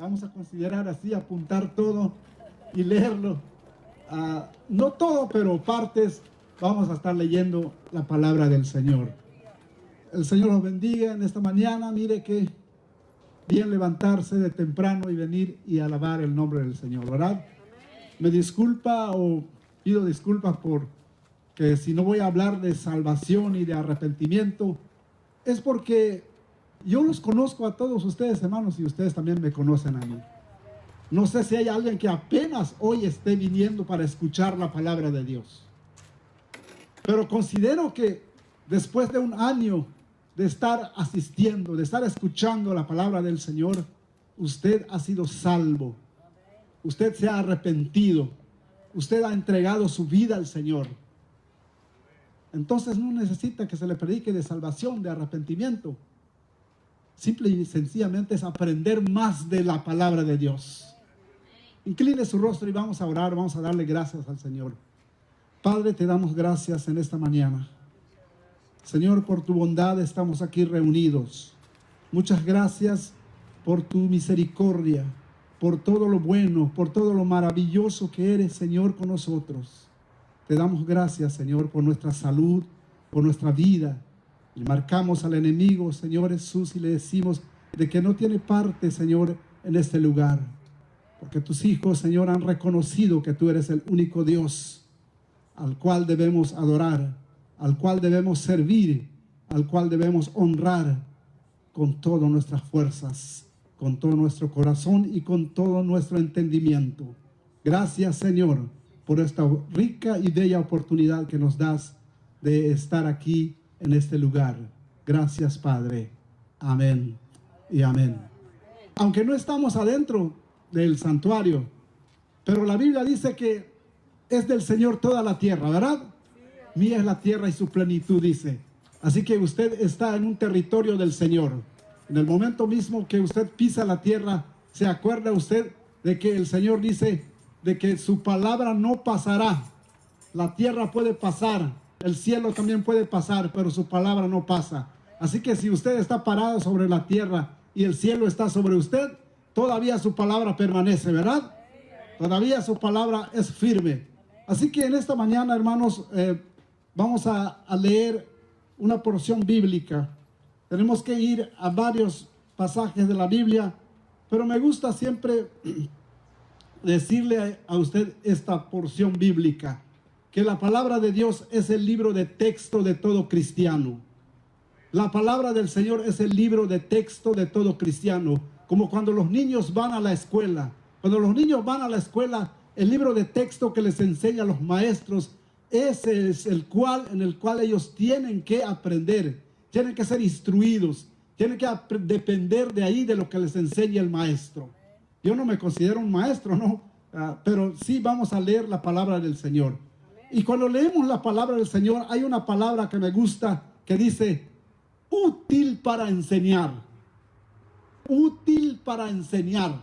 Vamos a considerar así, apuntar todo y leerlo. No todo, pero partes. Vamos a estar leyendo la palabra del Señor. El Señor los bendiga en esta mañana. Mire que bien levantarse de temprano y venir y alabar el nombre del Señor, ¿verdad? Me disculpa o pido disculpas por que si no voy a hablar de salvación y de arrepentimiento, es porque yo los conozco a todos ustedes, hermanos, y ustedes también me conocen a mí. No sé si hay alguien que apenas hoy esté viniendo para escuchar la palabra de Dios. Pero considero que después de un año de estar asistiendo, de estar escuchando la palabra del Señor, usted ha sido salvo. Usted se ha arrepentido. Usted ha entregado su vida al Señor. Entonces no necesita que se le predique de salvación, de arrepentimiento. Simple y sencillamente es aprender más de la palabra de Dios. Incline su rostro y vamos a orar, vamos a darle gracias al Señor. Padre, te damos gracias en esta mañana. Señor, por tu bondad estamos aquí reunidos. Muchas gracias por tu misericordia, por todo lo bueno, por todo lo maravilloso que eres, Señor, con nosotros. Te damos gracias, Señor, por nuestra salud, por nuestra vida. Y marcamos al enemigo, Señor Jesús, y le decimos de que no tiene parte, Señor, en este lugar. Porque tus hijos, Señor, han reconocido que tú eres el único Dios al cual debemos adorar, al cual debemos servir, al cual debemos honrar con todas nuestras fuerzas, con todo nuestro corazón y con todo nuestro entendimiento. Gracias, Señor, por esta rica y bella oportunidad que nos das de estar aquí en este lugar. Gracias, Padre. Amén y amén. Aunque no estamos adentro del santuario, pero la Biblia dice que es del Señor toda la tierra, ¿verdad? Mía es la tierra y su plenitud, dice. Así que usted está en un territorio del Señor. En el momento mismo que usted pisa la tierra, ¿se acuerda usted de que el Señor dice de que su palabra no pasará? La tierra puede pasar, el cielo también puede pasar, pero su palabra no pasa. Así que si usted está parado sobre la tierra y el cielo está sobre usted, todavía su palabra permanece, ¿verdad? Todavía su palabra es firme. Así que en esta mañana, hermanos, vamos a leer una porción bíblica. Tenemos que ir a varios pasajes de la Biblia, pero me gusta siempre decirle a usted esta porción bíblica, que la palabra de Dios es el libro de texto de todo cristiano. La palabra del Señor es el libro de texto de todo cristiano, como cuando los niños van a la escuela. Cuando los niños van a la escuela, el libro de texto que les enseña a los maestros, ese es en el cual ellos tienen que aprender, tienen que ser instruidos, tienen que depender de ahí de lo que les enseña el maestro. Yo no me considero un maestro, ¿no? Pero sí vamos a leer la palabra del Señor. Y cuando leemos la palabra del Señor, hay una palabra que me gusta que dice, útil para enseñar. Útil para enseñar.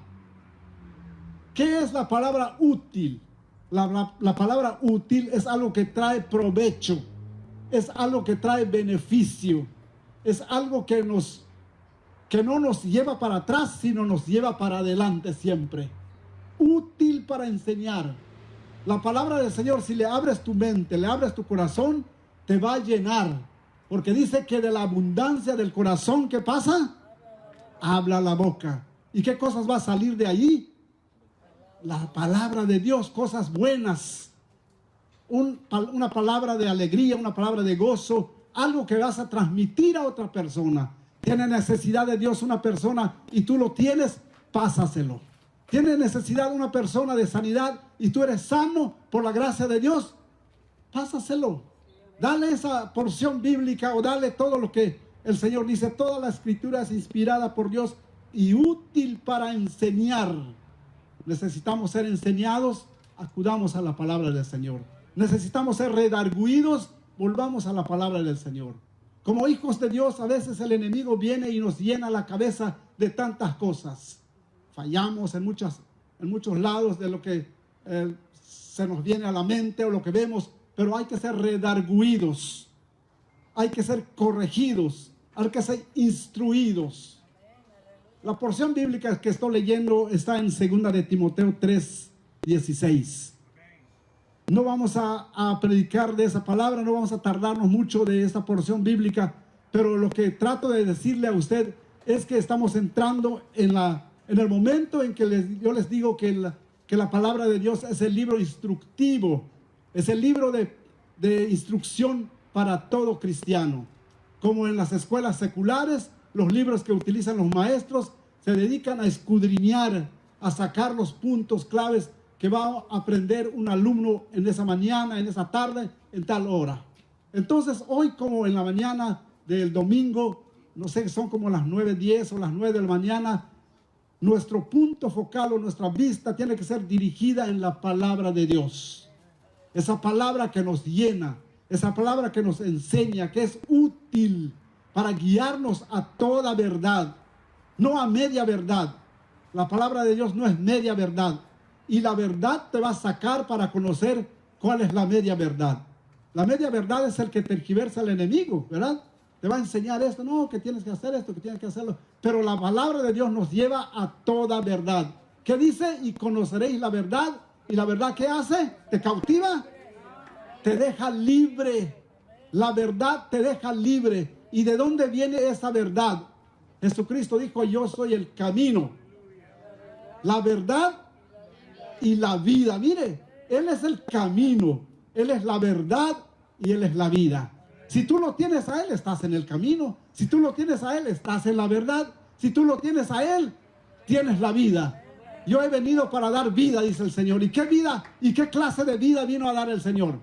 ¿Qué es la palabra útil? La palabra útil es algo que trae provecho, es algo que trae beneficio, es algo que no nos lleva para atrás, sino nos lleva para adelante siempre. Útil para enseñar. La palabra del Señor, si le abres tu mente, le abres tu corazón, te va a llenar. Porque dice que de la abundancia del corazón, ¿qué pasa? Habla la boca. ¿Y qué cosas va a salir de allí? La palabra de Dios, cosas buenas, una palabra de alegría, una palabra de gozo, algo que vas a transmitir a otra persona. Tiene necesidad de Dios una persona y tú lo tienes, pásaselo. Tiene necesidad una persona de sanidad y tú eres sano por la gracia de Dios, pásaselo. Dale esa porción bíblica o dale todo lo que el Señor dice. Toda la escritura es inspirada por Dios y útil para enseñar. Necesitamos ser enseñados, acudamos a la palabra del Señor. Necesitamos ser redarguidos, volvamos a la palabra del Señor. Como hijos de Dios, a veces el enemigo viene y nos llena la cabeza de tantas cosas. Fallamos en muchos lados de lo que se nos viene a la mente o lo que vemos, pero hay que ser redarguidos, hay que ser corregidos, hay que ser instruidos. La porción bíblica que estoy leyendo está en 2 de Timoteo 3:16. No vamos a predicar de esa palabra, no vamos a tardarnos mucho de esta porción bíblica, pero lo que trato de decirle a usted es que estamos entrando en el momento en que yo les digo que la palabra de Dios es el libro instructivo, es el libro de instrucción para todo cristiano. Como en las escuelas seculares, los libros que utilizan los maestros se dedican a escudriñar, a sacar los puntos claves que va a aprender un alumno en esa mañana, en esa tarde, en tal hora. Entonces, hoy como en la mañana del domingo, no sé, son como las 9:10 o las 9 de la mañana, nuestro punto focal o nuestra vista tiene que ser dirigida en la palabra de Dios. Esa palabra que nos llena, esa palabra que nos enseña, que es útil para guiarnos a toda verdad, no a media verdad. La palabra de Dios no es media verdad. Y la verdad te va a sacar para conocer cuál es la media verdad. La media verdad es el que tergiversa al enemigo, ¿verdad? Te va a enseñar esto, no, que tienes que hacer esto, que tienes que hacerlo. Pero la palabra de Dios nos lleva a toda verdad. ¿Qué dice? Y conoceréis la verdad. ¿Y la verdad qué hace? ¿Te cautiva? Te deja libre. La verdad te deja libre. ¿Y de dónde viene esa verdad? Jesucristo dijo, yo soy el camino, la verdad y la vida. Mire, Él es el camino, Él es la verdad y Él es la vida. Si tú lo tienes a Él, estás en el camino. Si tú lo tienes a Él, estás en la verdad. Si tú lo tienes a Él, tienes la vida. Yo he venido para dar vida, dice el Señor. ¿Y qué vida? ¿Y qué clase de vida vino a dar el Señor?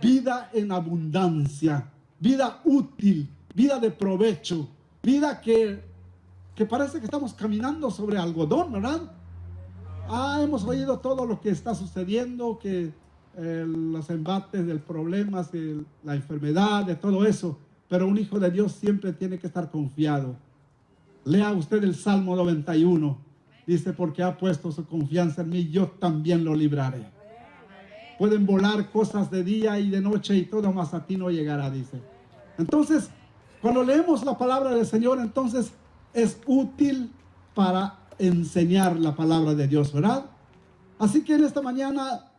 Vida en abundancia, vida útil, vida de provecho, vida que parece que estamos caminando sobre algodón, ¿verdad? Hemos oído todo lo que está sucediendo, que los embates del problema, la enfermedad, de todo eso, pero un hijo de Dios siempre tiene que estar confiado. Lea usted el Salmo 91, dice, porque ha puesto su confianza en mí, yo también lo libraré. Pueden volar cosas de día y de noche y todo, mas a ti no llegará, dice. Entonces, cuando leemos la palabra del Señor, entonces es útil para enseñar la palabra de Dios, ¿verdad? Así que en esta mañana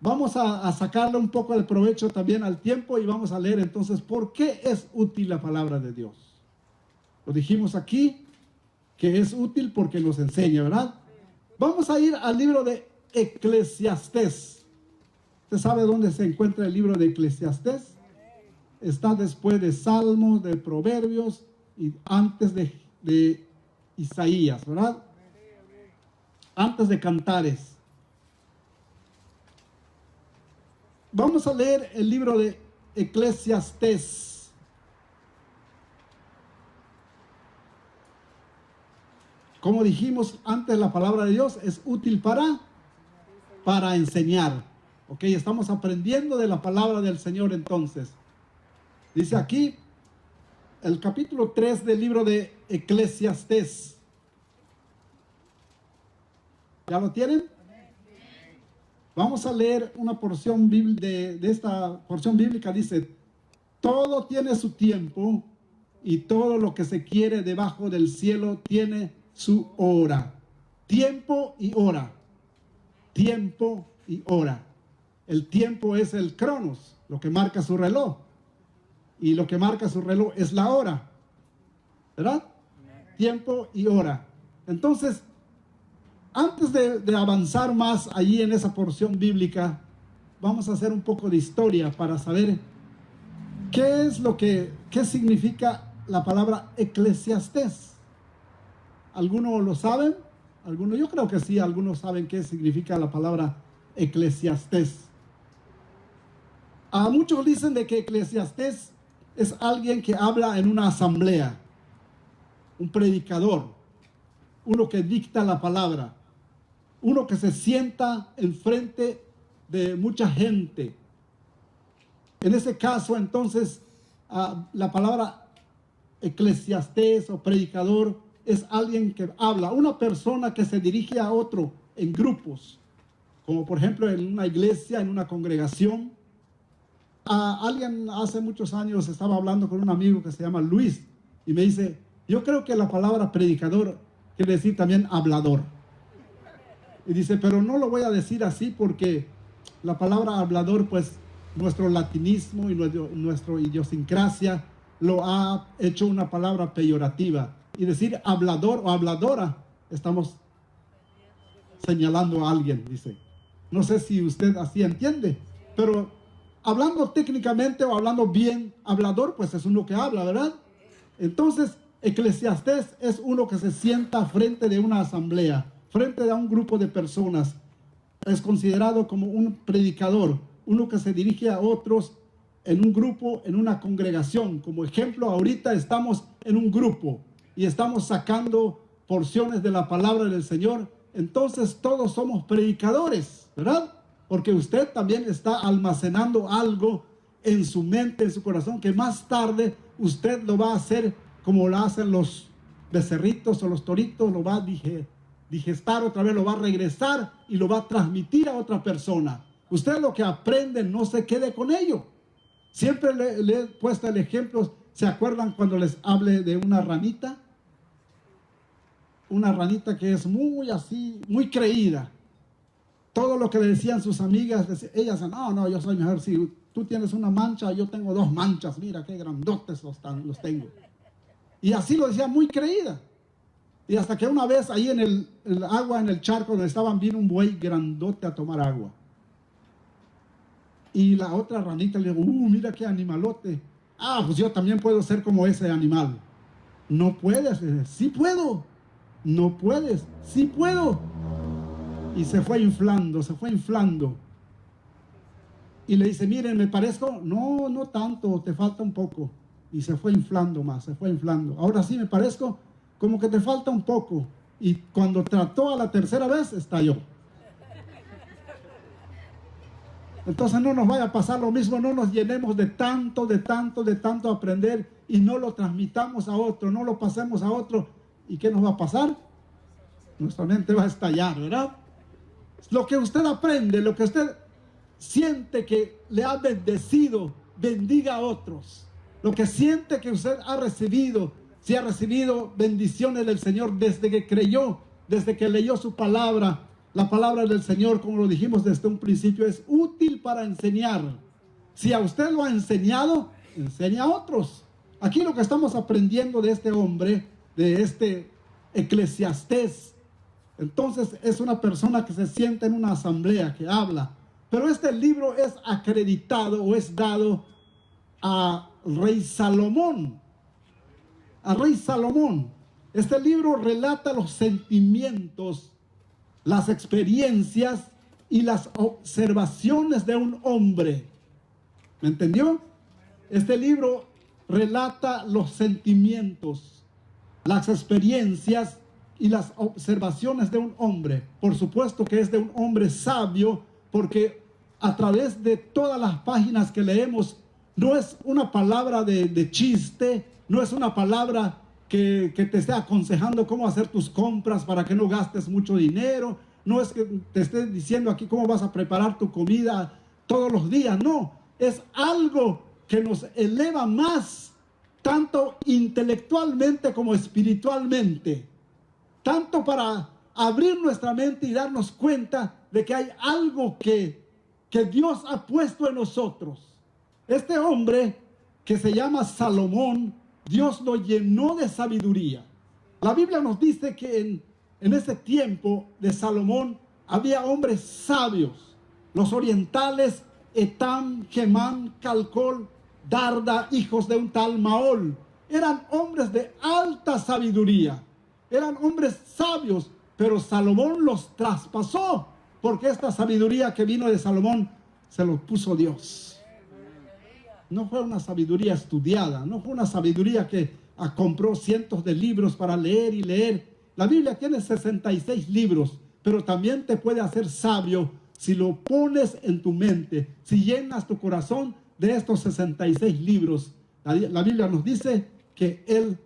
vamos a sacarle un poco de provecho también al tiempo y vamos a leer entonces por qué es útil la palabra de Dios. Lo dijimos aquí, que es útil porque nos enseña, ¿verdad? Vamos a ir al libro de Eclesiastés. ¿Usted sabe dónde se encuentra el libro de Eclesiastés? Está después de Salmos, de Proverbios y antes de Isaías, ¿verdad? Antes de Cantares. Vamos a leer el libro de Eclesiastés. Como dijimos antes, la palabra de Dios es útil para enseñar. Ok, estamos aprendiendo de la palabra del Señor entonces. Dice aquí, el capítulo 3 del libro de Eclesiastés. ¿Ya lo tienen? Vamos a leer una porción de esta porción bíblica. Dice, todo tiene su tiempo y todo lo que se quiere debajo del cielo tiene su hora. Tiempo y hora. Tiempo y hora. El tiempo es el cronos, lo que marca su reloj. Y lo que marca su reloj es la hora. ¿Verdad? Tiempo y hora. Entonces, antes de avanzar más allí en esa porción bíblica, vamos a hacer un poco de historia para saber qué significa la palabra Eclesiastés. ¿Algunos lo saben? ¿Algunos? Yo creo que sí, algunos saben qué significa la palabra Eclesiastés. A muchos dicen de que Eclesiastés es alguien que habla en una asamblea, un predicador, uno que dicta la palabra, uno que se sienta enfrente de mucha gente. En ese caso, entonces, la palabra Eclesiastés o predicador es alguien que habla, una persona que se dirige a otro en grupos, como por ejemplo en una iglesia, en una congregación. Alguien hace muchos años estaba hablando con un amigo que se llama Luis y me dice, Yo creo que la palabra predicador quiere decir también hablador. Y dice, pero no lo voy a decir así porque la palabra hablador, pues nuestro latinismo y nuestra idiosincrasia lo ha hecho una palabra peyorativa. Y decir hablador o habladora, estamos señalando a alguien, dice. No sé si usted así entiende, pero hablando técnicamente o hablando bien, hablador, pues es uno que habla, ¿verdad? Entonces, Eclesiastés es uno que se sienta frente de una asamblea, frente a un grupo de personas. Es considerado como un predicador, uno que se dirige a otros en un grupo, en una congregación. Como ejemplo, ahorita estamos en un grupo y estamos sacando porciones de la palabra del Señor. Entonces todos somos predicadores, ¿verdad? Porque usted también está almacenando algo en su mente, en su corazón, que más tarde usted lo va a hacer como lo hacen los becerritos o los toritos, lo va a digestar otra vez, lo va a regresar y lo va a transmitir a otra persona. Usted lo que aprende, no se quede con ello. Siempre le he puesto el ejemplo. ¿Se acuerdan cuando les hablé de una ranita? Una ranita que es muy así, muy creída. Todo lo que le decían sus amigas, ellas decían, no, yo soy mejor. Si tú tienes una mancha, yo tengo 2 manchas. Mira qué grandotes los tengo. Y así lo decía, muy creída. Y hasta que una vez ahí en el agua, en el charco donde estaban, vino un buey grandote a tomar agua. Y la otra ranita le dijo, mira qué animalote. Pues yo también puedo ser como ese animal. No puedes. Sí puedo. No puedes. Sí puedo. Y se fue inflando, se fue inflando. Y le dice, miren, ¿me parezco? No, no tanto, te falta un poco. Y se fue inflando más, se fue inflando. Ahora sí me parezco, como que te falta un poco. Y cuando trató a la tercera vez, estalló. Entonces no nos vaya a pasar lo mismo, no nos llenemos de tanto aprender y no lo transmitamos a otro, no lo pasemos a otro. ¿Y qué nos va a pasar? Nuestra mente va a estallar, ¿verdad? Lo que usted aprende, lo que usted siente que le ha bendecido, bendiga a otros. Lo que siente que usted ha recibido, si ha recibido bendiciones del Señor desde que creyó, desde que leyó su palabra. La palabra del Señor, como lo dijimos desde un principio, es útil para enseñar. Si a usted lo ha enseñado, enseña a otros. Aquí lo que estamos aprendiendo de este hombre, de este Eclesiastés, entonces es una persona que se sienta en una asamblea, que habla. Pero este libro es acreditado o es dado a rey Salomón. A rey Salomón. Este libro relata los sentimientos, las experiencias y las observaciones de un hombre. ¿Me entendió? Este libro relata los sentimientos, las experiencias y las observaciones de un hombre. Por supuesto que es de un hombre sabio, porque a través de todas las páginas que leemos, no es una palabra de chiste, no es una palabra que te esté aconsejando cómo hacer tus compras para que no gastes mucho dinero. No es que te esté diciendo aquí cómo vas a preparar tu comida todos los días. No, es algo que nos eleva más, tanto intelectualmente como espiritualmente. Tanto para abrir nuestra mente y darnos cuenta de que hay algo que Dios ha puesto en nosotros. Este hombre que se llama Salomón, Dios lo llenó de sabiduría. La Biblia nos dice que en ese tiempo de Salomón había hombres sabios. Los orientales, Etam, Gemán, Calcol, Darda, hijos de un tal Maol. Eran hombres de alta sabiduría. Eran hombres sabios, pero Salomón los traspasó, porque esta sabiduría que vino de Salomón se lo puso Dios. No fue una sabiduría estudiada, no fue una sabiduría que compró cientos de libros para leer y leer. La Biblia tiene 66 libros, pero también te puede hacer sabio si lo pones en tu mente, si llenas tu corazón de estos 66 libros. La Biblia nos dice que Él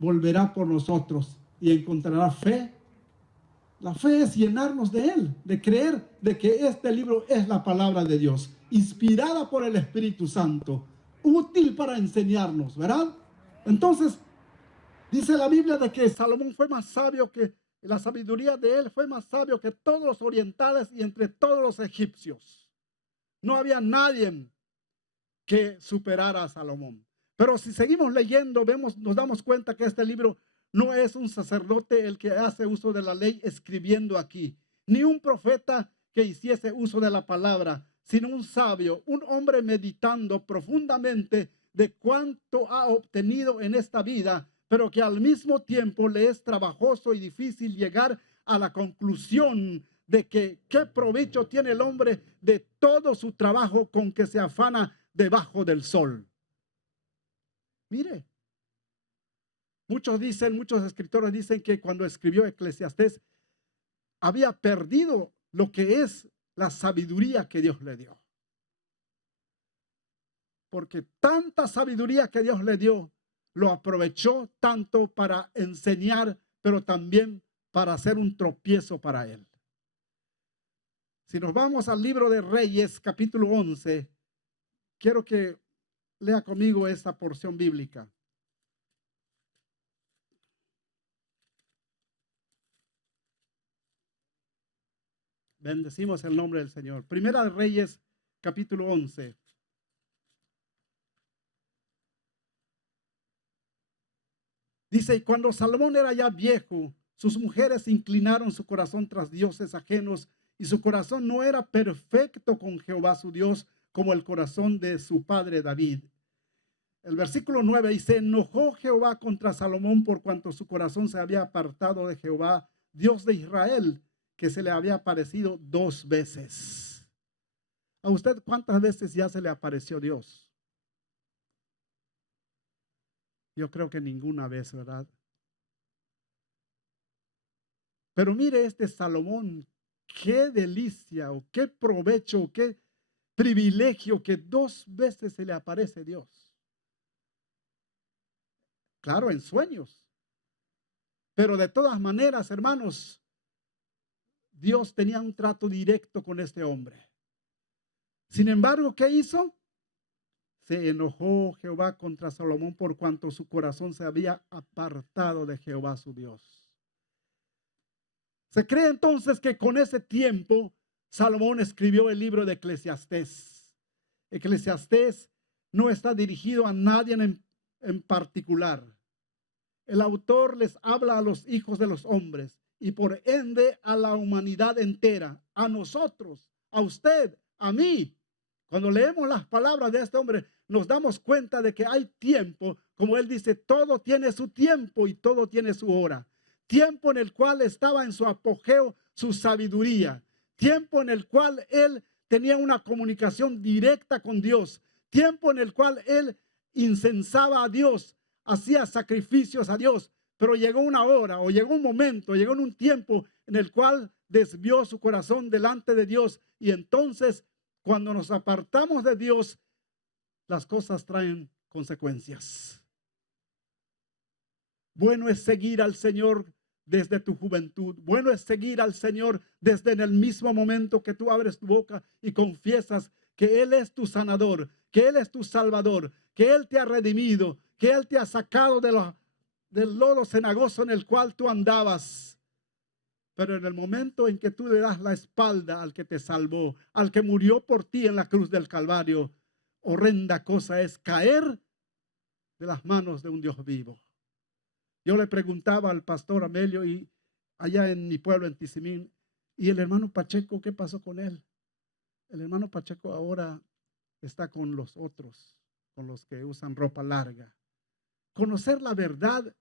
volverá por nosotros y encontrará fe. La fe es llenarnos de Él, de creer de que este libro es la palabra de Dios, inspirada por el Espíritu Santo, útil para enseñarnos, ¿verdad? Entonces, Dice la Biblia de que Salomón fue más sabio que, la sabiduría de él fue más sabio que todos los orientales y entre todos los egipcios. No había nadie que superara a Salomón. Pero si seguimos leyendo, nos damos cuenta que este libro no es un sacerdote el que hace uso de la ley escribiendo aquí, ni un profeta que hiciese uso de la palabra, sino un sabio, un hombre meditando profundamente de cuánto ha obtenido en esta vida, pero que al mismo tiempo le es trabajoso y difícil llegar a la conclusión de que qué provecho tiene el hombre de todo su trabajo con que se afana debajo del sol. Mire, muchos escritores dicen que cuando escribió Eclesiastés había perdido lo que es la sabiduría que Dios le dio. Porque tanta sabiduría que Dios le dio, lo aprovechó tanto para enseñar, pero también para hacer un tropiezo para él. Si nos vamos al libro de Reyes, capítulo 11, quiero que lea conmigo esta porción bíblica. Bendecimos el nombre del Señor. Primera de Reyes, capítulo 11. Dice, y cuando Salomón era ya viejo, sus mujeres inclinaron su corazón tras dioses ajenos, y su corazón no era perfecto con Jehová su Dios, como el corazón de su padre David. El versículo 9 dice, enojó Jehová contra Salomón por cuanto su corazón se había apartado de Jehová, Dios de Israel, que se le había aparecido 2 veces. ¿A usted cuántas veces ya se le apareció Dios? Yo creo que ninguna vez, ¿verdad? Pero mire este Salomón, qué delicia o qué provecho, o qué privilegio que 2 veces se le aparece Dios. Claro, en sueños. Pero de todas maneras, hermanos, Dios tenía un trato directo con este hombre. Sin embargo, ¿qué hizo? Se enojó Jehová contra Salomón por cuanto su corazón se había apartado de Jehová su Dios. Se cree entonces que con ese tiempo Salomón escribió el libro de Eclesiastés. Eclesiastés no está dirigido a nadie en particular. El autor les habla a los hijos de los hombres y por ende a la humanidad entera, a nosotros, a usted, a mí. Cuando leemos las palabras de este hombre, nos damos cuenta de que hay tiempo, como él dice, todo tiene su tiempo y todo tiene su hora. Tiempo en el cual estaba en su apogeo su sabiduría. Tiempo en el cual él tenía una comunicación directa con Dios. Tiempo en el cual él incensaba a Dios, hacía sacrificios a Dios. Pero llegó una hora o llegó un momento, llegó en un tiempo en el cual desvió su corazón delante de Dios. Y entonces, cuando nos apartamos de Dios, las cosas traen consecuencias. Bueno es seguir al Señor desde tu juventud. Bueno es seguir al Señor desde en el mismo momento que tú abres tu boca y confiesas que Él es tu sanador, que Él es tu salvador, que Él te ha redimido, que Él te ha sacado del lodo cenagoso en el cual tú andabas. Pero en el momento en que tú le das la espalda al que te salvó, al que murió por ti en la cruz del Calvario, horrenda cosa es caer de las manos de un Dios vivo. Yo le preguntaba al pastor Amelio y allá en mi pueblo, en Tizimín, y el hermano Pacheco, ¿qué pasó con él? El hermano Pacheco ahora está con los otros, con los que usan ropa larga. Conocer la verdad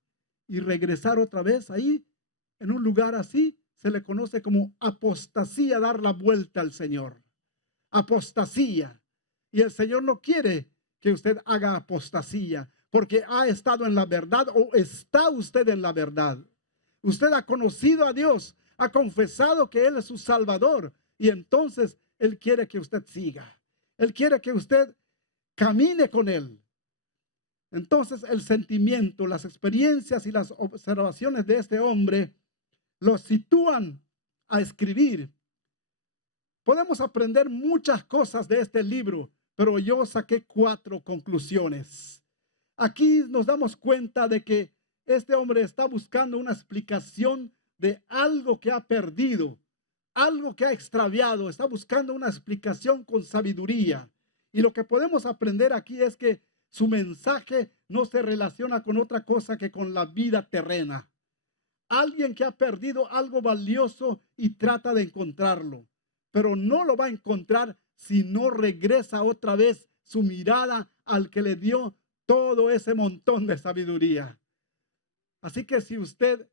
y regresar otra vez ahí, en un lugar así, se le conoce como apostasía, dar la vuelta al Señor. Apostasía. Y el Señor no quiere que usted haga apostasía, porque ha estado en la verdad o está usted en la verdad. Usted ha conocido a Dios, ha confesado que Él es su Salvador y entonces Él quiere que usted siga. Él quiere que usted camine con Él. Entonces el sentimiento, las experiencias y las observaciones de este hombre lo sitúan a escribir. Podemos aprender muchas cosas de este libro, pero yo saqué 4 conclusiones. Aquí nos damos cuenta de que Este hombre está buscando una explicación de algo que ha perdido, algo que ha extraviado. Está buscando una explicación con sabiduría. Y lo que podemos aprender aquí es que su mensaje no se relaciona con otra cosa que con la vida terrena. Alguien que ha perdido algo valioso y trata de encontrarlo, pero no lo va a encontrar si no regresa otra vez su mirada al que le dio todo ese montón de sabiduría. Así que si usted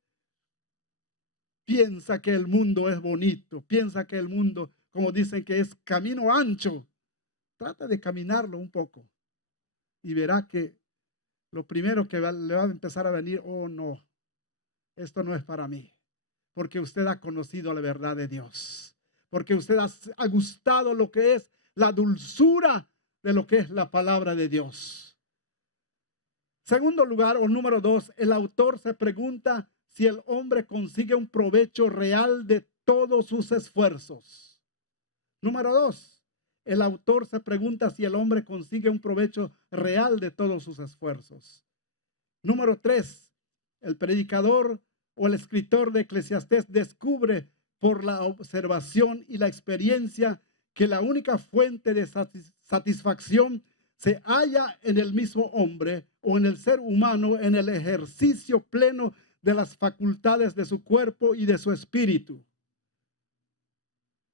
piensa que el mundo es bonito, piensa que el mundo, como dicen, que es camino ancho, trata de caminarlo un poco y verá que lo primero que le va a empezar a venir, oh no, esto no es para mí, porque usted ha conocido la verdad de Dios, porque usted ha gustado lo que es la dulzura de lo que es la palabra de Dios. Segundo lugar, o número 2, el autor se pregunta si el hombre consigue un provecho real de todos sus esfuerzos. Número 2, el autor se pregunta si el hombre consigue un provecho real de todos sus esfuerzos. Número 3, el predicador o el escritor de Eclesiastés descubre por la observación y la experiencia que la única fuente de satisfacción se halla en el mismo hombre o en el ser humano en el ejercicio pleno de las facultades de su cuerpo y de su espíritu.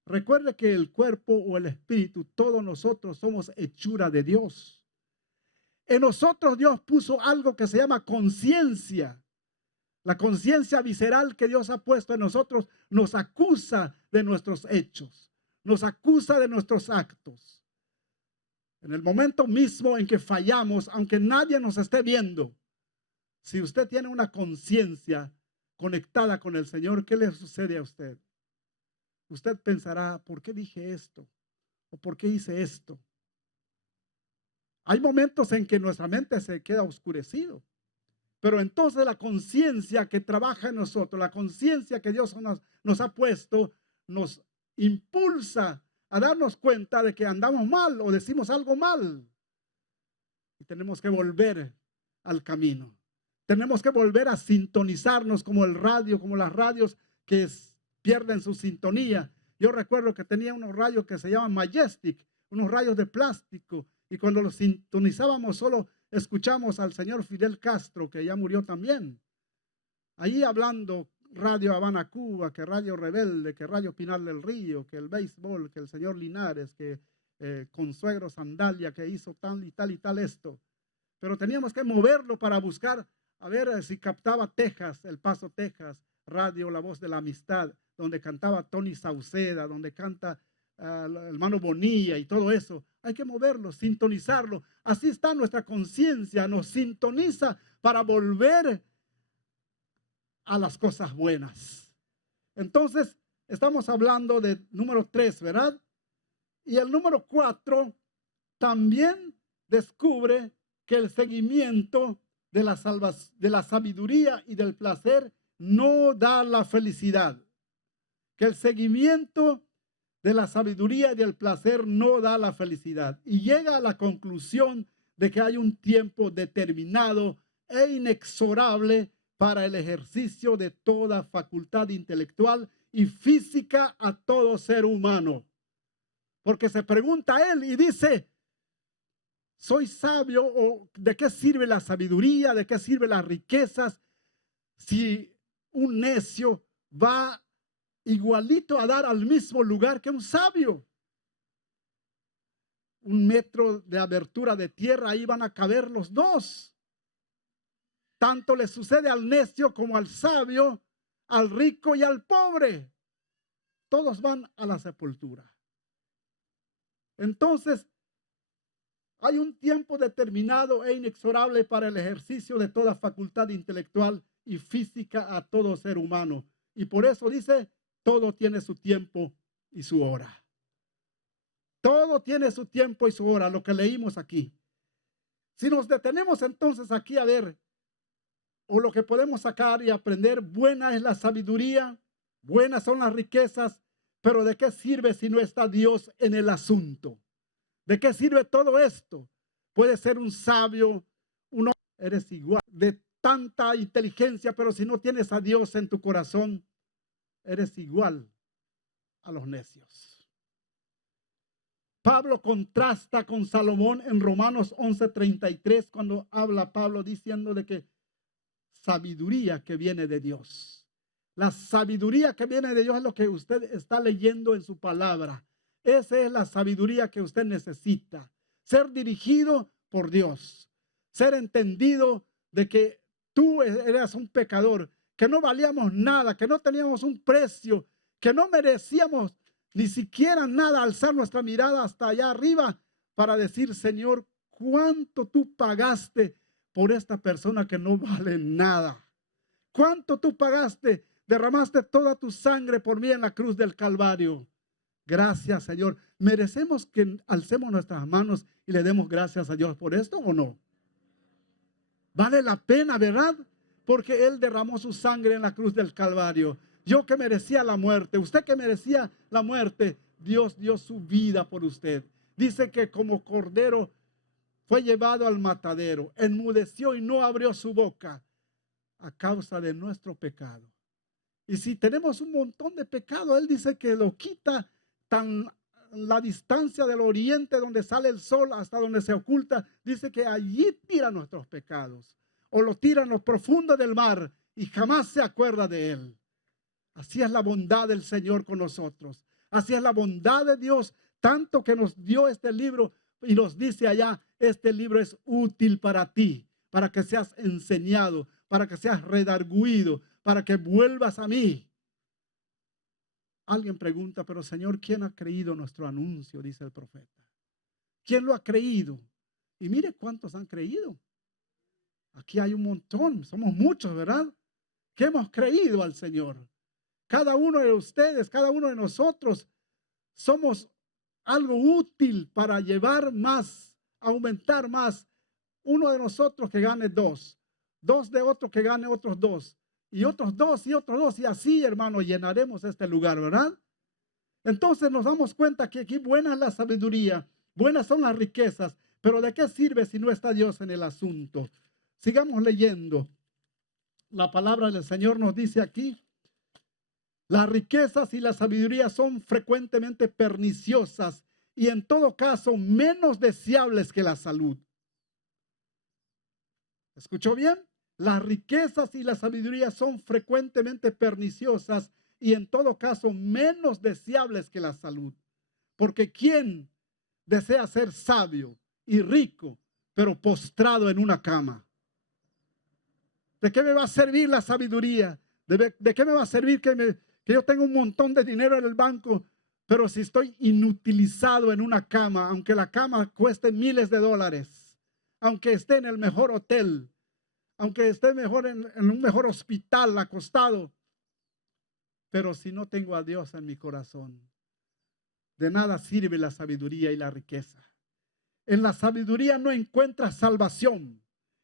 Recuerde que el cuerpo o el espíritu, todos nosotros somos hechura de Dios. En nosotros Dios puso algo que se llama conciencia. La conciencia visceral que Dios ha puesto en nosotros nos acusa de nuestros hechos, nos acusa de nuestros actos. En el momento mismo en que fallamos, aunque nadie nos esté viendo, si usted tiene una conciencia conectada con el Señor, ¿qué le sucede a usted? Usted pensará, ¿por qué dije esto? ¿O por qué hice esto? Hay momentos en que nuestra mente se queda oscurecido. Pero entonces la conciencia que trabaja en nosotros, la conciencia que Dios nos ha puesto, nos impulsa a darnos cuenta de que andamos mal o decimos algo mal. Y tenemos que volver al camino. Tenemos que volver a sintonizarnos como el radio, como las radios que pierden su sintonía. Yo recuerdo que tenía unos radios que se llaman Majestic, unos radios de plástico, y cuando los sintonizábamos solo escuchamos al señor Fidel Castro, que ya murió también. Ahí hablando Radio Habana Cuba, que Radio Rebelde, que Radio Pinar del Río, que el béisbol, que el señor Linares, que Consuegro Sandalia, que hizo tal y tal y tal esto. Pero teníamos que moverlo para buscar, a ver si captaba Texas, El Paso, Texas, Radio La Voz de la Amistad, donde cantaba Tony Sauceda, donde canta el hermano Bonilla y todo eso. Hay que moverlo, sintonizarlo. Así está nuestra conciencia, nos sintoniza para volver a las cosas buenas. Entonces, estamos hablando de número 3, ¿verdad? Y el número 4 también descubre que el seguimiento de la sabiduría y del placer no da la felicidad. Que el seguimiento de la sabiduría y del placer no da la felicidad. Y llega a la conclusión de que hay un tiempo determinado e inexorable para el ejercicio de toda facultad intelectual y física a todo ser humano. Porque se pregunta a él y dice, ¿soy sabio o de qué sirve la sabiduría? ¿De qué sirven las riquezas? Si un necio va igualito a dar al mismo lugar que un sabio. 1 metro de abertura de tierra, ahí van a caber los dos. Tanto le sucede al necio como al sabio, al rico y al pobre. Todos van a la sepultura. Entonces, hay un tiempo determinado e inexorable para el ejercicio de toda facultad intelectual y física a todo ser humano. Y por eso dice, todo tiene su tiempo y su hora. Todo tiene su tiempo y su hora, lo que leímos aquí. Si nos detenemos entonces aquí a ver, o lo que podemos sacar y aprender, buena es la sabiduría, buenas son las riquezas, pero ¿de qué sirve si no está Dios en el asunto? ¿De qué sirve todo esto? Puede ser un sabio, un hombre, eres igual. De tanta inteligencia, pero si no tienes a Dios en tu corazón, eres igual a los necios. Pablo contrasta con Salomón en Romanos 11:33 cuando habla Pablo diciendo de que sabiduría que viene de Dios. La sabiduría que viene de Dios es lo que usted está leyendo en su palabra. Esa es la sabiduría que usted necesita. Ser dirigido por Dios. Ser entendido de que tú eras un pecador, que no valíamos nada, que no teníamos un precio, que no merecíamos ni siquiera nada, alzar nuestra mirada hasta allá arriba para decir, Señor, ¿cuánto tú pagaste por esta persona que no vale nada? ¿Cuánto tú pagaste? Derramaste toda tu sangre por mí en la cruz del Calvario. Gracias, Señor. ¿Merecemos que alcemos nuestras manos y le demos gracias a Dios por esto o no? Vale la pena, ¿verdad? Porque Él derramó su sangre en la cruz del Calvario. Yo que merecía la muerte, usted que merecía la muerte, Dios dio su vida por usted. Dice que como cordero fue llevado al matadero, enmudeció y no abrió su boca a causa de nuestro pecado. Y si tenemos un montón de pecado, Él dice que lo quita tan la distancia del oriente donde sale el sol hasta donde se oculta. Dice que allí tira nuestros pecados o lo tira en lo profundo del mar y jamás se acuerda de Él. Así es la bondad del Señor con nosotros. Así es la bondad de Dios, tanto que nos dio este libro y nos dice allá, este libro es útil para ti, para que seas enseñado, para que seas redarguido, para que vuelvas a mí. Alguien pregunta, pero Señor, ¿quién ha creído nuestro anuncio? Dice el profeta. ¿Quién lo ha creído? Y mire cuántos han creído. Aquí hay un montón, somos muchos, ¿verdad? Que hemos creído al Señor. Cada uno de ustedes, cada uno de nosotros, somos algo útil para llevar más, aumentar más. Uno de nosotros que gane dos de otro que gane otros dos, y otros dos, y así, hermano, llenaremos este lugar, ¿verdad? Entonces nos damos cuenta que aquí buena es la sabiduría, buenas son las riquezas, pero ¿de qué sirve si no está Dios en el asunto? Sigamos leyendo. La palabra del Señor nos dice aquí, las riquezas y la sabiduría son frecuentemente perniciosas y en todo caso menos deseables que la salud. ¿Escuchó bien? Las riquezas y la sabiduría son frecuentemente perniciosas y en todo caso menos deseables que la salud. Porque ¿quién desea ser sabio y rico, pero postrado en una cama? ¿De qué me va a servir la sabiduría? ¿De qué me va a servir que yo tenga un montón de dinero en el banco, pero si estoy inutilizado en una cama, aunque la cama cueste miles de dólares, aunque esté en el mejor hotel, aunque esté mejor en un mejor hospital acostado, pero si no tengo a Dios en mi corazón, de nada sirve la sabiduría y la riqueza. En la sabiduría no encuentras salvación.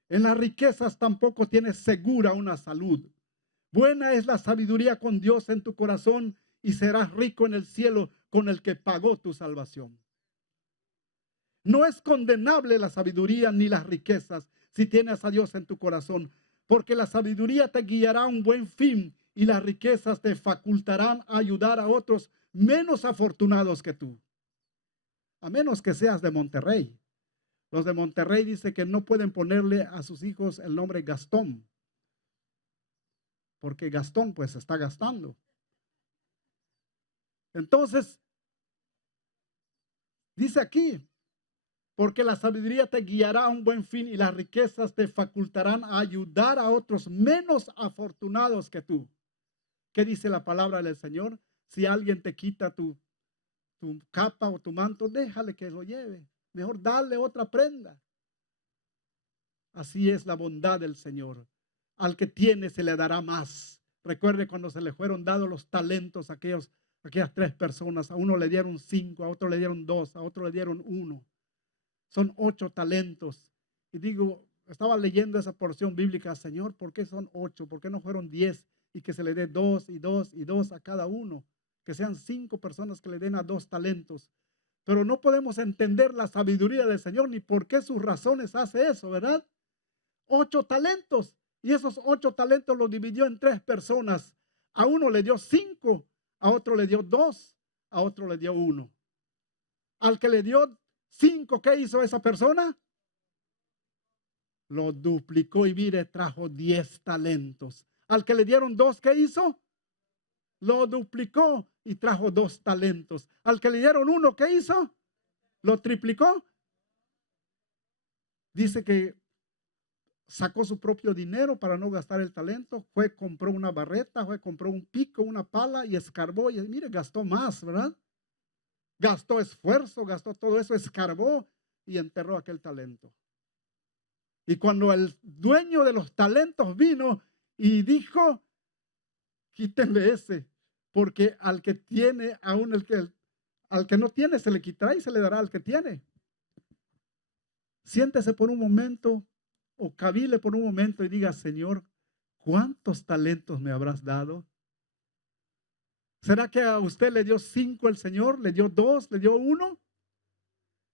En las riquezas tampoco tienes segura una salud. Buena es la sabiduría con Dios en tu corazón y serás rico en el cielo con el que pagó tu salvación. No es condenable la sabiduría ni las riquezas si tienes a Dios en tu corazón, porque la sabiduría te guiará a un buen fin y las riquezas te facultarán a ayudar a otros menos afortunados que tú. A menos que seas de Monterrey. Los de Monterrey dicen que no pueden ponerle a sus hijos el nombre Gastón, porque Gastón pues se está gastando. Entonces, dice aquí, porque la sabiduría te guiará a un buen fin y las riquezas te facultarán a ayudar a otros menos afortunados que tú. ¿Qué dice la palabra del Señor? Si alguien te quita tu capa o tu manto, déjale que lo lleve. Mejor dale otra prenda. Así es la bondad del Señor. Al que tiene se le dará más. Recuerde cuando se le fueron dados los talentos a aquellas 3 personas. A uno le dieron 5, a otro le dieron 2, a otro le dieron 1. Son 8 talentos. Y digo, estaba leyendo esa porción bíblica, Señor, ¿por qué son 8? ¿Por qué no fueron 10? Y que se le dé 2 y 2 y 2 a cada uno. Que sean 5 personas que le den a 2 talentos. Pero no podemos entender la sabiduría del Señor ni por qué sus razones hace eso, ¿verdad? 8 talentos. Y esos 8 talentos los dividió en 3 personas. A uno le dio 5, a otro le dio 2, a otro le dio 1. Al que le dio 5, ¿qué hizo esa persona? Lo duplicó y mire, trajo 10 talentos. Al que le dieron 2, ¿qué hizo? Lo duplicó y trajo 2 talentos. Al que le dieron 1, ¿qué hizo? Lo triplicó. Dice que sacó su propio dinero para no gastar el talento. Compró una barreta, compró un pico, una pala y escarbó. Y mire, gastó más, ¿verdad? Gastó esfuerzo, gastó todo eso, escarbó y enterró aquel talento. Y cuando el dueño de los talentos vino y dijo, quítenle ese, porque al que tiene, aún al que no tiene se le quitará y se le dará al que tiene. Siéntese por un momento o cavile por un momento y diga, Señor, ¿cuántos talentos me habrás dado? ¿Será que a usted le dio 5 el Señor? ¿Le dio 2? ¿Le dio 1?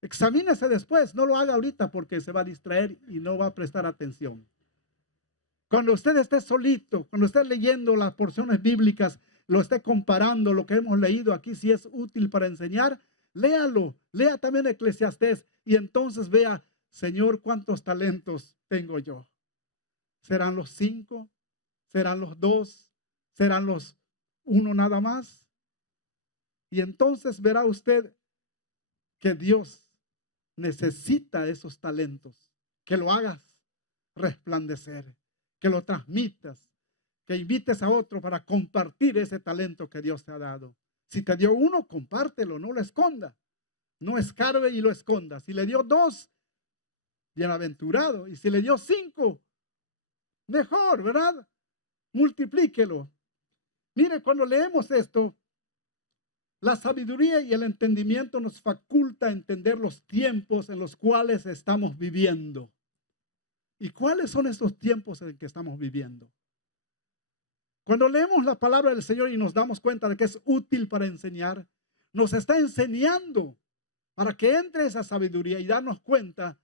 Examínese después, no lo haga ahorita porque se va a distraer y no va a prestar atención. Cuando usted esté solito, cuando esté leyendo las porciones bíblicas, lo esté comparando lo que hemos leído aquí, si es útil para enseñar, léalo, lea también Eclesiastés y entonces vea, Señor, ¿cuántos talentos tengo yo? ¿Serán los 5? ¿Serán los 2? ¿Serán los 1 nada más? Y entonces verá usted que Dios necesita esos talentos, que lo hagas resplandecer, que lo transmitas, que invites a otro para compartir ese talento que Dios te ha dado. Si te dio 1, compártelo, no lo esconda, no escarbe y lo esconda. Si le dio 2, bienaventurado, y si le dio 5, mejor, ¿verdad? Multiplíquelo. Mire, cuando leemos esto, la sabiduría y el entendimiento nos faculta entender los tiempos en los cuales estamos viviendo. ¿Y cuáles son esos tiempos en que estamos viviendo? Cuando leemos la palabra del Señor y nos damos cuenta de que es útil para enseñar, nos está enseñando para que entre esa sabiduría y darnos cuenta,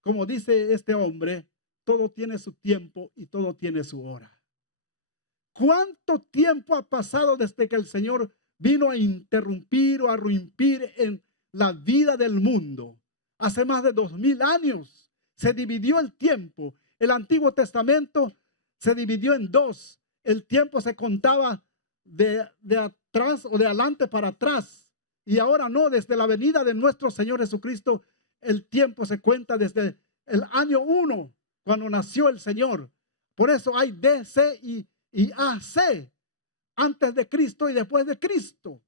como dice este hombre, todo tiene su tiempo y todo tiene su hora. ¿Cuánto tiempo ha pasado desde que el Señor vino a interrumpir o a irrumpir en la vida del mundo? Hace más de 2000 años se dividió el tiempo. El Antiguo Testamento se dividió en 2. El tiempo se contaba de atrás o de adelante para atrás. Y ahora no, desde la venida de nuestro Señor Jesucristo, el tiempo se cuenta desde el año 1, cuando nació el Señor. Por eso hay DC y AC, antes de Cristo y después de Cristo.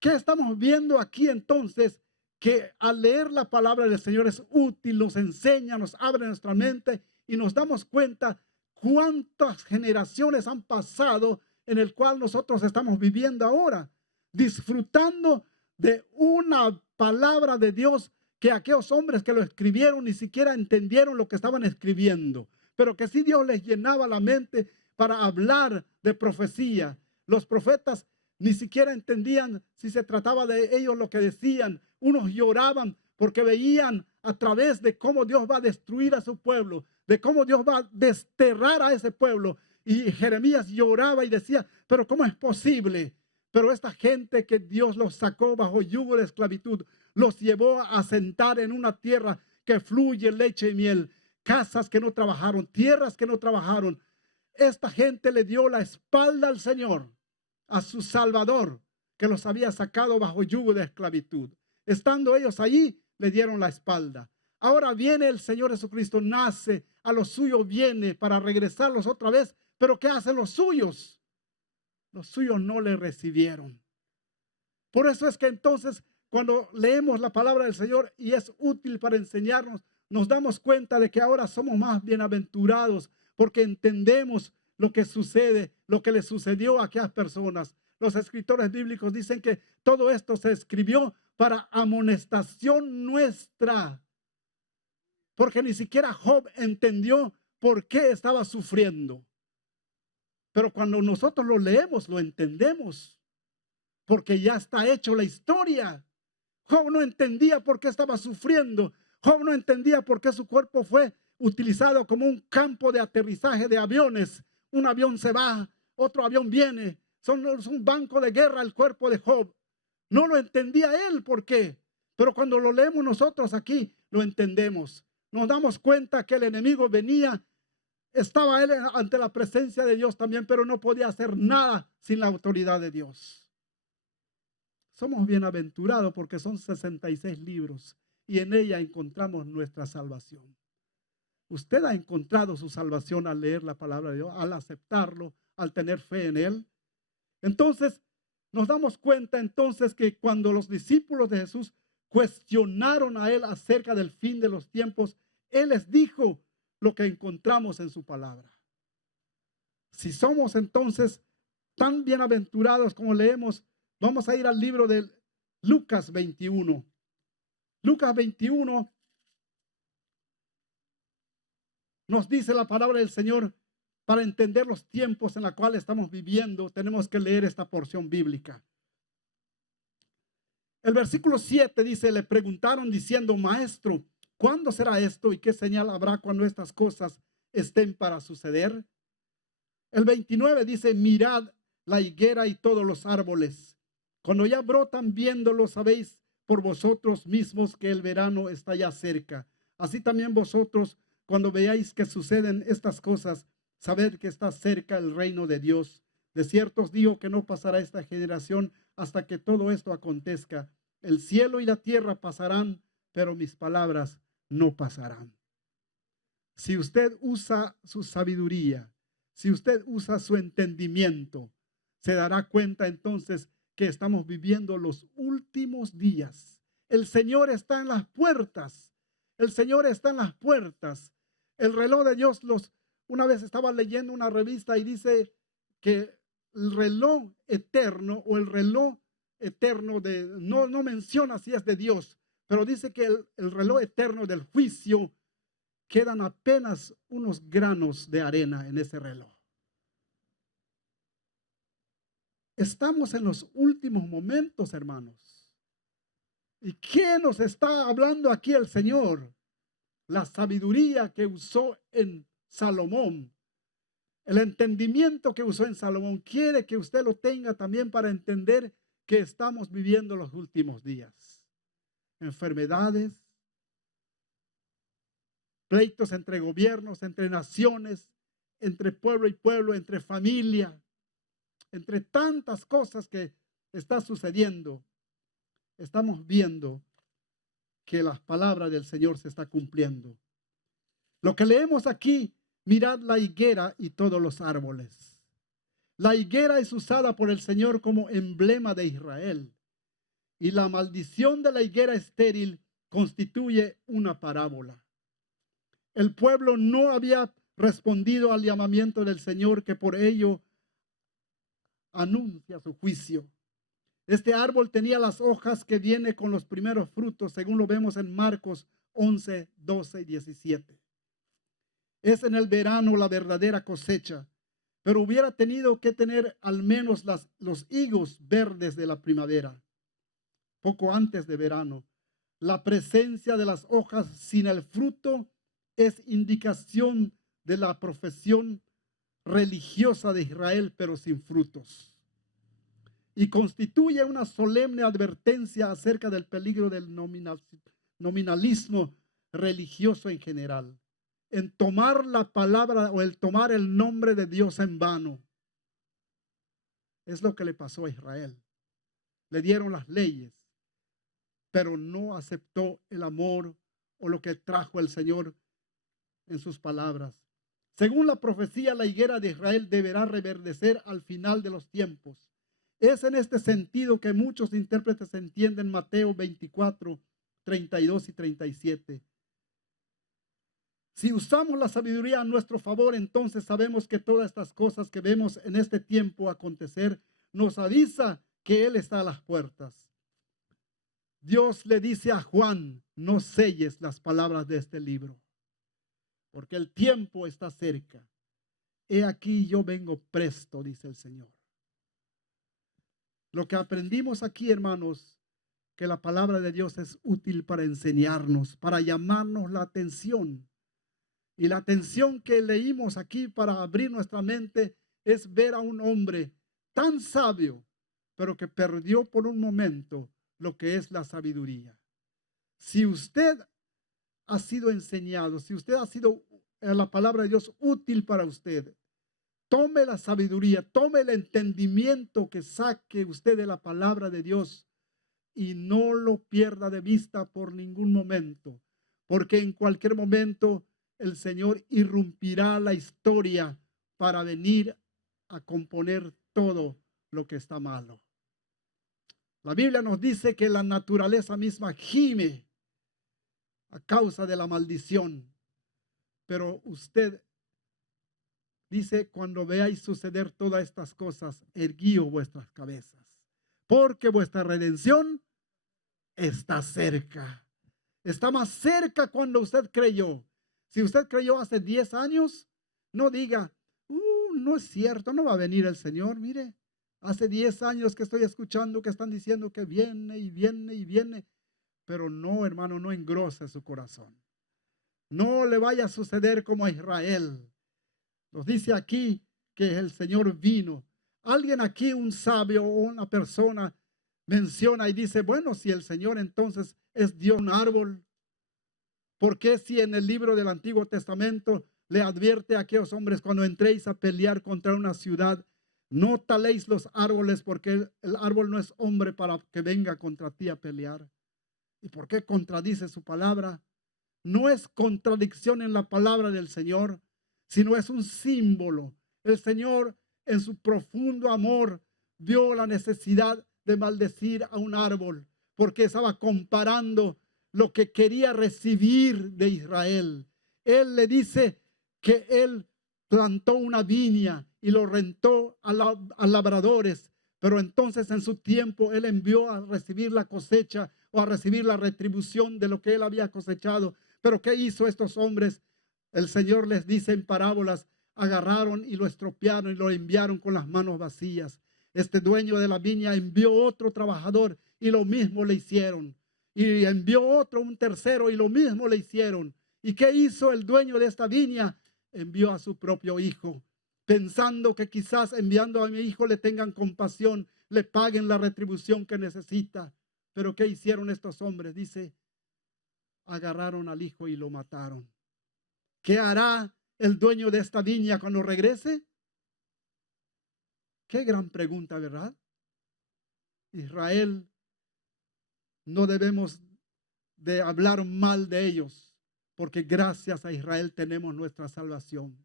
¿Qué estamos viendo aquí entonces? Que al leer la palabra del Señor es útil, nos enseña, nos abre nuestra mente y nos damos cuenta cuántas generaciones han pasado en el cual nosotros estamos viviendo ahora, disfrutando de una palabra de Dios que aquellos hombres que lo escribieron ni siquiera entendieron lo que estaban escribiendo, pero que sí Dios les llenaba la mente para hablar de profecía. Los profetas ni siquiera entendían si se trataba de ellos lo que decían. Unos lloraban porque veían a través de cómo Dios va a destruir a su pueblo, de cómo Dios va a desterrar a ese pueblo. Y Jeremías lloraba y decía, pero ¿cómo es posible? Pero esta gente que Dios los sacó bajo yugo de esclavitud, los llevó a asentar en una tierra que fluye leche y miel, casas que no trabajaron, tierras que no trabajaron. Esta gente le dio la espalda al Señor, a su Salvador, que los había sacado bajo yugo de esclavitud. Estando ellos allí, le dieron la espalda. Ahora viene el Señor Jesucristo, nace, a los suyos viene para regresarlos otra vez. Pero ¿qué hacen los suyos? Los suyos no le recibieron. Por eso es que entonces, cuando leemos la palabra del Señor y es útil para enseñarnos, nos damos cuenta de que ahora somos más bienaventurados porque entendemos lo que sucede, lo que le sucedió a aquellas personas. Los escritores bíblicos dicen que todo esto se escribió para amonestación nuestra, porque ni siquiera Job entendió por qué estaba sufriendo. Pero cuando nosotros lo leemos, lo entendemos, porque ya está hecho la historia. Job no entendía por qué estaba sufriendo. Job no entendía por qué su cuerpo fue utilizado como un campo de aterrizaje de aviones. Un avión se va, otro avión viene. Es un banco de guerra el cuerpo de Job. No lo entendía él, ¿por qué? Pero cuando lo leemos nosotros aquí, lo entendemos. Nos damos cuenta que el enemigo venía, estaba él ante la presencia de Dios también, pero no podía hacer nada sin la autoridad de Dios. Somos bienaventurados porque son 66 libros y en ella encontramos nuestra salvación. Usted ha encontrado su salvación al leer la palabra de Dios, al aceptarlo, al tener fe en él. Entonces, nos damos cuenta entonces que cuando los discípulos de Jesús cuestionaron a él acerca del fin de los tiempos, él les dijo lo que encontramos en su palabra. Si somos entonces tan bienaventurados como leemos, vamos a ir al libro de Lucas 21. Lucas 21 nos dice la palabra del Señor. Para entender los tiempos en los cuales estamos viviendo, tenemos que leer esta porción bíblica. El versículo 7 dice, le preguntaron diciendo, maestro, ¿cuándo será esto y qué señal habrá cuando estas cosas estén para suceder? El 29 dice, mirad la higuera y todos los árboles. Cuando ya brotan, viéndolo, sabéis por vosotros mismos que el verano está ya cerca. Así también vosotros, cuando veáis que suceden estas cosas, sabed que está cerca el reino de Dios. De cierto os digo que no pasará esta generación hasta que todo esto acontezca. El cielo y la tierra pasarán, pero mis palabras no pasarán. Si usted usa su sabiduría, si usted usa su entendimiento, se dará cuenta entonces que estamos viviendo los últimos días. El Señor está en las puertas. El Señor está en las puertas. El reloj de Dios una vez estaba leyendo una revista y dice que el reloj eterno o el reloj eterno no menciona si es de Dios, pero dice que el reloj eterno del juicio quedan apenas unos granos de arena en ese reloj. Estamos en los últimos momentos, hermanos. ¿Y qué nos está hablando aquí el Señor? La sabiduría que usó en Salomón, el entendimiento que usó en Salomón, quiere que usted lo tenga también para entender que estamos viviendo los últimos días. Enfermedades, pleitos entre gobiernos, entre naciones, entre pueblo y pueblo, entre familia, entre tantas cosas que está sucediendo. Estamos viendo que las palabras del Señor se está cumpliendo. Lo que leemos aquí, mirad la higuera y todos los árboles. La higuera es usada por el Señor como emblema de Israel. Y la maldición de la higuera estéril constituye una parábola. El pueblo no había respondido al llamamiento del Señor, que por ello anuncia su juicio. Este árbol tenía las hojas que viene con los primeros frutos, según lo vemos en Marcos 11, 12 y 17. Es en el verano la verdadera cosecha, pero hubiera tenido que tener al menos los higos verdes de la primavera, poco antes de verano. La presencia de las hojas sin el fruto es indicación de la profesión religiosa de Israel, pero sin frutos. Y constituye una solemne advertencia acerca del peligro del nominalismo religioso en general, en tomar la palabra o el tomar el nombre de Dios en vano. Es lo que le pasó a Israel. Le dieron las leyes, pero no aceptó el amor o lo que trajo el Señor en sus palabras. Según la profecía, la higuera de Israel deberá reverdecer al final de los tiempos. Es en este sentido que muchos intérpretes entienden Mateo 24, 32 y 37. Si usamos la sabiduría a nuestro favor, entonces sabemos que todas estas cosas que vemos en este tiempo acontecer nos avisa que Él está a las puertas. Dios le dice a Juan, no selles las palabras de este libro, porque el tiempo está cerca. He aquí yo vengo presto, dice el Señor. Lo que aprendimos aquí, hermanos, que la palabra de Dios es útil para enseñarnos, para llamarnos la atención. Y la atención que leímos aquí para abrir nuestra mente es ver a un hombre tan sabio, pero que perdió por un momento lo que es la sabiduría. Si usted ha sido enseñado, si usted ha sido la palabra de Dios útil para usted, tome la sabiduría, tome el entendimiento que saque usted de la palabra de Dios y no lo pierda de vista por ningún momento, porque en cualquier momento el Señor irrumpirá la historia para venir a componer todo lo que está malo. La Biblia nos dice que la naturaleza misma gime a causa de la maldición, pero usted dice, cuando veáis suceder todas estas cosas, erguíos vuestras cabezas, porque vuestra redención está cerca. Está más cerca cuando usted creyó. Si usted creyó hace 10 años, no diga, no es cierto, no va a venir el Señor. Mire, hace 10 años que estoy escuchando que están diciendo que viene y viene y viene. Pero no, hermano, no engrose su corazón. No le vaya a suceder como a Israel. Nos dice aquí que el Señor vino. Alguien aquí, un sabio o una persona, menciona y dice, bueno, si el Señor entonces es Dios un árbol, ¿por qué si en el libro del Antiguo Testamento le advierte a aquellos hombres cuando entréis a pelear contra una ciudad, no taléis los árboles porque el árbol no es hombre para que venga contra ti a pelear? ¿Y por qué contradice su palabra? No es contradicción en la palabra del Señor, sino es un símbolo. El Señor en su profundo amor vio la necesidad de maldecir a un árbol porque estaba comparando lo que quería recibir de Israel. Él le dice que él plantó una viña y lo rentó a labradores, pero entonces en su tiempo él envió a recibir la cosecha o a recibir la retribución de lo que él había cosechado. Pero ¿qué hizo estos hombres? El Señor les dice en parábolas, agarraron y lo estropearon y lo enviaron con las manos vacías. Este dueño de la viña envió otro trabajador y lo mismo le hicieron. Y envió otro, un tercero, y lo mismo le hicieron. ¿Y qué hizo el dueño de esta viña? Envió a su propio hijo, pensando que quizás enviando a mi hijo le tengan compasión, le paguen la retribución que necesita. Pero ¿qué hicieron estos hombres? Dice, agarraron al hijo y lo mataron. ¿Qué hará el dueño de esta viña cuando regrese? Qué gran pregunta, ¿verdad? Israel, no debemos de hablar mal de ellos, porque gracias a Israel tenemos nuestra salvación.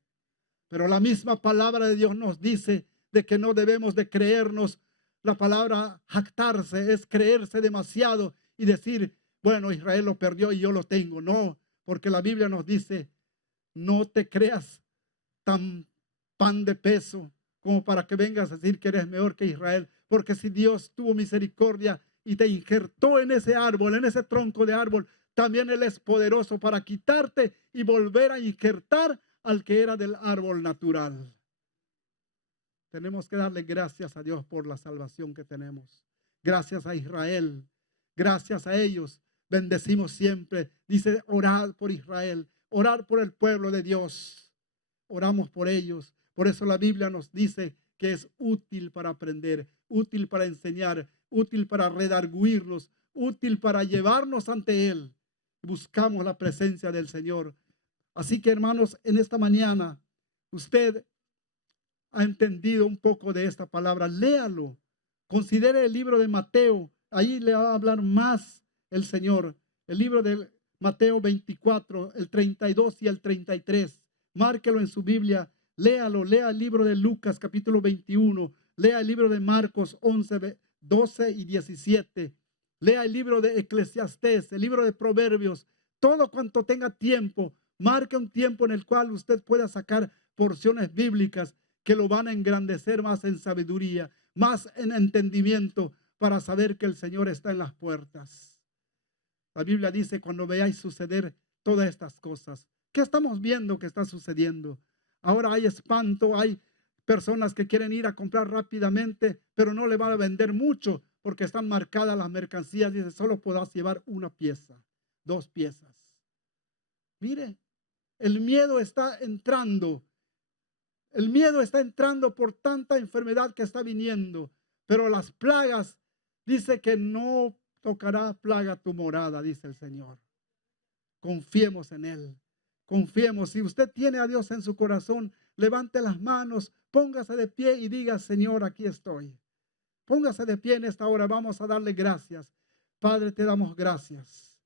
Pero la misma palabra de Dios nos dice de que no debemos de creernos. La palabra jactarse es creerse demasiado y decir, bueno, Israel lo perdió y yo lo tengo. No, porque la Biblia nos dice, no te creas tan pan de peso como para que vengas a decir que eres mejor que Israel. Porque si Dios tuvo misericordia y te injertó en ese árbol, en ese tronco de árbol, también Él es poderoso para quitarte y volver a injertar al que era del árbol natural. Tenemos que darle gracias a Dios por la salvación que tenemos. Gracias a Israel. Gracias a ellos. Bendecimos siempre. Dice, orad por Israel. Orar por el pueblo de Dios. Oramos por ellos. Por eso la Biblia nos dice que es útil para aprender, útil para enseñar, útil para redarguirnos, útil para llevarnos ante Él. Buscamos la presencia del Señor. Así que, hermanos, en esta mañana, usted ha entendido un poco de esta palabra. Léalo. Considere el libro de Mateo. Ahí le va a hablar más el Señor. El libro de Mateo 24, el 32 y el 33. Márquelo en su Biblia. Léalo. Lea el libro de Lucas, capítulo 21. Lea el libro de Marcos 11, 12 y 17. Lea el libro de Eclesiastés, el libro de Proverbios. Todo cuanto tenga tiempo. Marque un tiempo en el cual usted pueda sacar porciones bíblicas que lo van a engrandecer más en sabiduría, más en entendimiento, para saber que el Señor está en las puertas. La Biblia dice, cuando veáis suceder todas estas cosas, ¿qué estamos viendo que está sucediendo? Ahora hay espanto, hay personas que quieren ir a comprar rápidamente, pero no le van a vender mucho, porque están marcadas las mercancías. Dice, solo podrás llevar una pieza, 2 piezas. Mire, el miedo está entrando. El miedo está entrando por tanta enfermedad que está viniendo. Pero las plagas, dice que no tocará plaga tu morada, dice el Señor. Confiemos en Él. Confiemos. Si usted tiene a Dios en su corazón, levante las manos, póngase de pie y diga: Señor, aquí estoy. Póngase de pie en esta hora. Vamos a darle gracias. Padre, te damos gracias.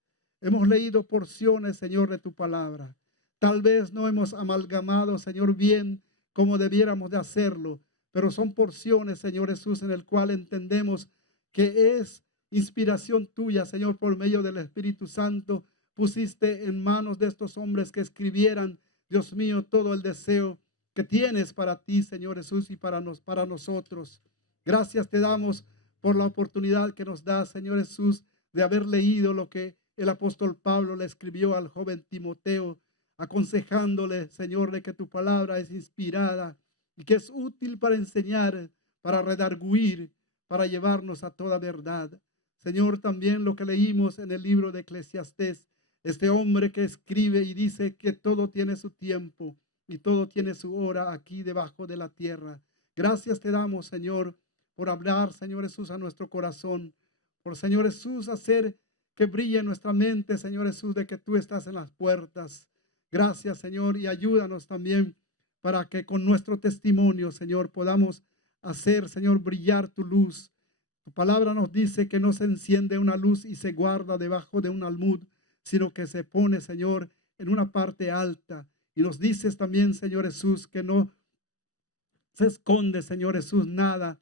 Hemos leído porciones, Señor, de tu palabra. Tal vez no hemos amalgamado, Señor, bien como debiéramos de hacerlo, pero son porciones, Señor Jesús, en el cual entendemos que es inspiración tuya, Señor, por medio del Espíritu Santo. Pusiste en manos de estos hombres que escribieran, Dios mío, todo el deseo que tienes para ti, Señor Jesús, y para nosotros. Gracias te damos por la oportunidad que nos da, Señor Jesús, de haber leído lo que el apóstol Pablo le escribió al joven Timoteo, aconsejándole, Señor, de que tu palabra es inspirada y que es útil para enseñar, para redarguir, para llevarnos a toda verdad. Señor, también lo que leímos en el libro de Eclesiastés, este hombre que escribe y dice que todo tiene su tiempo y todo tiene su hora aquí debajo de la tierra. Gracias te damos, Señor, por hablar, Señor Jesús, a nuestro corazón, por, Señor Jesús, hacer que brille en nuestra mente, Señor Jesús, de que tú estás en las puertas. Gracias, Señor, y ayúdanos también para que con nuestro testimonio, Señor, podamos hacer, Señor, brillar tu luz. Tu palabra nos dice que no se enciende una luz y se guarda debajo de un almud, sino que se pone, Señor, en una parte alta. Y nos dices también, Señor Jesús, que no se esconde, Señor Jesús, nada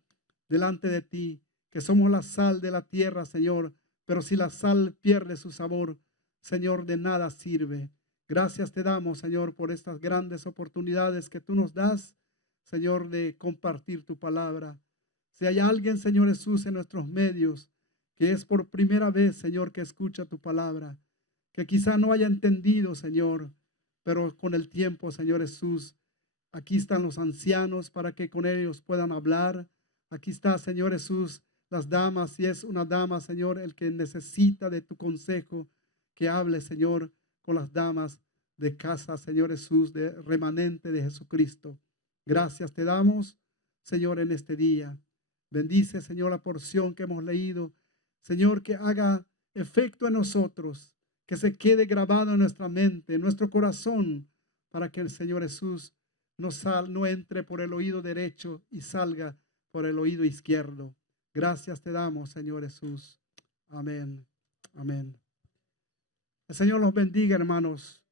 delante de ti, que somos la sal de la tierra, Señor, pero si la sal pierde su sabor, Señor, de nada sirve. Gracias te damos, Señor, por estas grandes oportunidades que tú nos das, Señor, de compartir tu palabra. Si hay alguien, Señor Jesús, en nuestros medios, que es por primera vez, Señor, que escucha tu palabra, que quizá no haya entendido, Señor, pero con el tiempo, Señor Jesús, aquí están los ancianos para que con ellos puedan hablar. Aquí está, Señor Jesús, las damas. Si es una dama, Señor, el que necesita de tu consejo, que hable, Señor, con las damas de casa, Señor Jesús, de remanente de Jesucristo. Gracias te damos, Señor, en este día. Bendice, Señor, la porción que hemos leído. Señor, que haga efecto en nosotros, que se quede grabado en nuestra mente, en nuestro corazón, para que el Señor Jesús no entre por el oído derecho y salga por el oído izquierdo. Gracias te damos, Señor Jesús. Amén. Amén. El Señor los bendiga, hermanos.